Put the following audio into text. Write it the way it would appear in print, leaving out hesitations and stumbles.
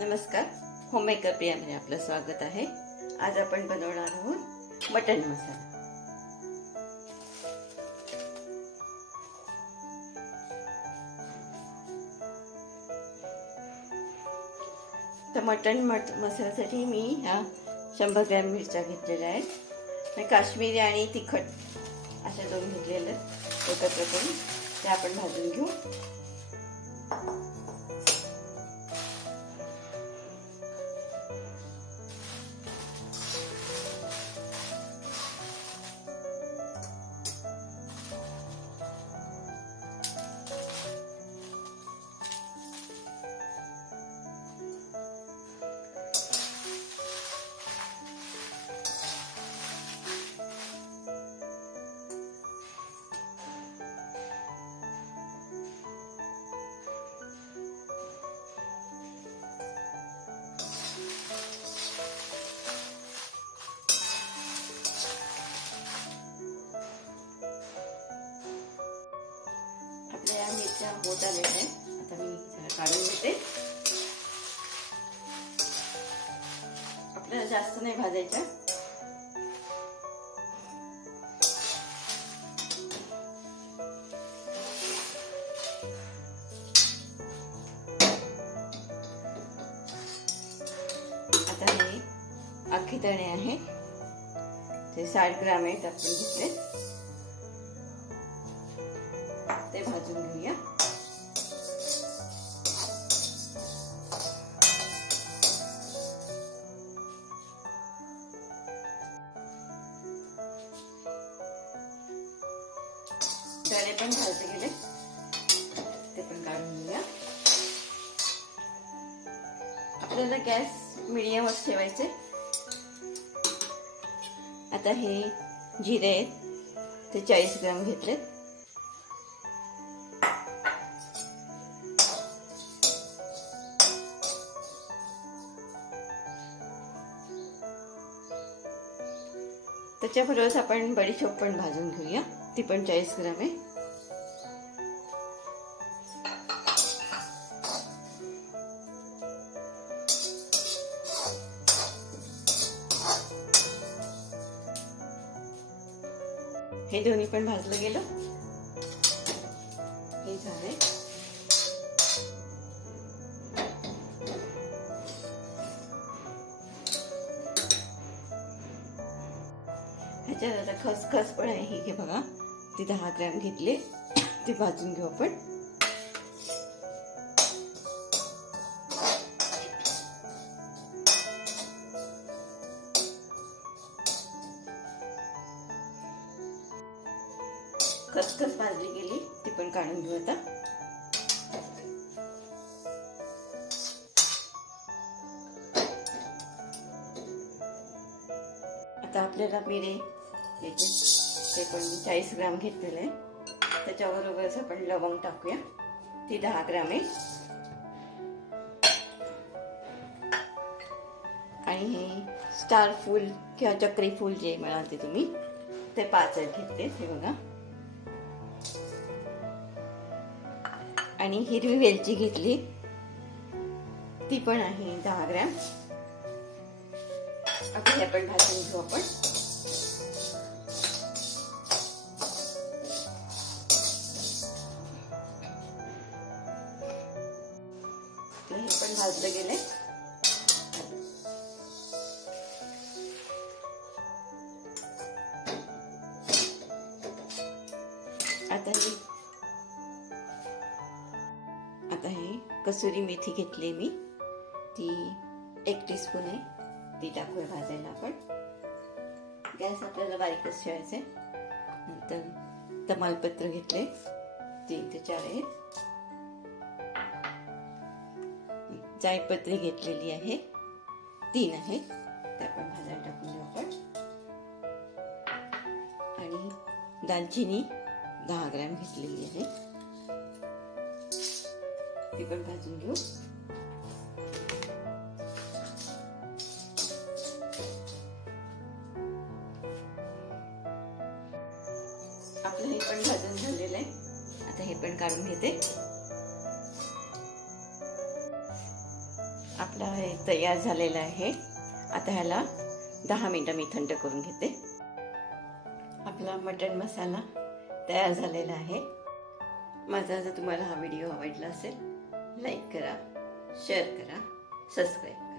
नमस्कार, होममेकर प्रियामध्ये आपलं स्वागत आहे। आज आपण बनवणार आहोत मटण मसाला। तर मटण मसाल्यासाठी मी ह्या 100 ग्रॅम मिरच्या घेतलेल्या आहेत। मी काश्मीरी आणि तिखट अशा दोन घेतलेले एकत्र करून ते आपण भाजून घेऊ। आपल्या मिरच्या होत आलेल्या आहेत। आता मी काढून घेते। आपल्याला जास्त नाही भाजायच्या। आता हे अख्खे चणे आहे ते 60 ग्रॅम आहेत, आपण घेतले ते भाजून घेऊया। चणे पण भाजले गेले ते पण काढून घेऊया। आपल्याला गॅस मीडियमच ठेवायचे। आता हे जिरे आहेत ते 40 ग्रॅम घेतलेत। त्याच्याबरोबर आपण बडीशेप पण भाजून घेऊया, ती पण 40 ग्रॅम आहे। हे दोन्ही पण भाजलं गेलं, हे झाले। ह्याच्यात आता खसखस पण आहे, ही बघा ती 10 ग्रॅम घेतली, ती भाजून घेऊ आपण। खसखस भाजली गेली, ती पण काढून घेऊ आता। आता आपल्याला मिरे घ्यायचे, ते पण 40 ग्रॅम घेतलेले आहे। त्याच्याबरोबरच आपण लवंग टाकूया, ती 10 ग्रॅम आहे। आणि हे स्टार फूल किंवा चक्री फूल जे म्हणाल ते तुम्ही, ते 5 घेतले, हे बघा। आणि हिरवी वेलची घेतली, ती पण आहे 10 ग्रॅम। आता हे पण भाजून घेऊ आपण। हे पण भाजले गेले। आता हे कसुरी मेथी घेतली मी, ती 1 टीस्पून आहे, ती टाकूया भाजायला आपण। गॅस आपल्याला बारीकच ठेवायचा आहे। नंतर तमालपत्र घेतले, 3 ते 4 आहेत। जायपत्री घेतलेली आहे, 3 आहेत, त्या पण भाजायला टाकून घेऊ आपण। आणि दालचिनी 10 ग्रॅम घेतलेली आहे, ती पण भाजून घेऊ। आपलं हे पण भाजून झालेलं आहे। आता हे पण काढून घेते। आपला हे तयार झालेला आहे. आता ह्याला 10 मिनिटं मी थंड करून घेते. आपला मटण मसाला तयार झालेला आहे. माझा जर तुम्हाला हा व्हिडिओ आवडला असेल, लाईक करा, शेअर करा, सबस्क्राईब करा.